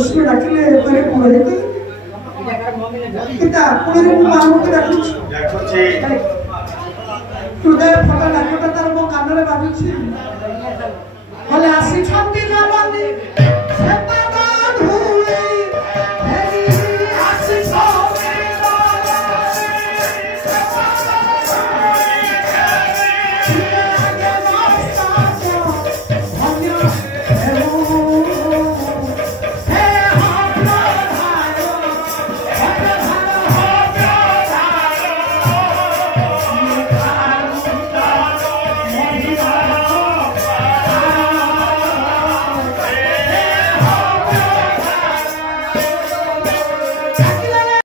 गोष्टी डाकिले करे पुरे किता पुरे मामू के डाकुछि हृदय फटा डाकटा तार मो कानरे बाजुछि भले आसी छंती जाबानी सेता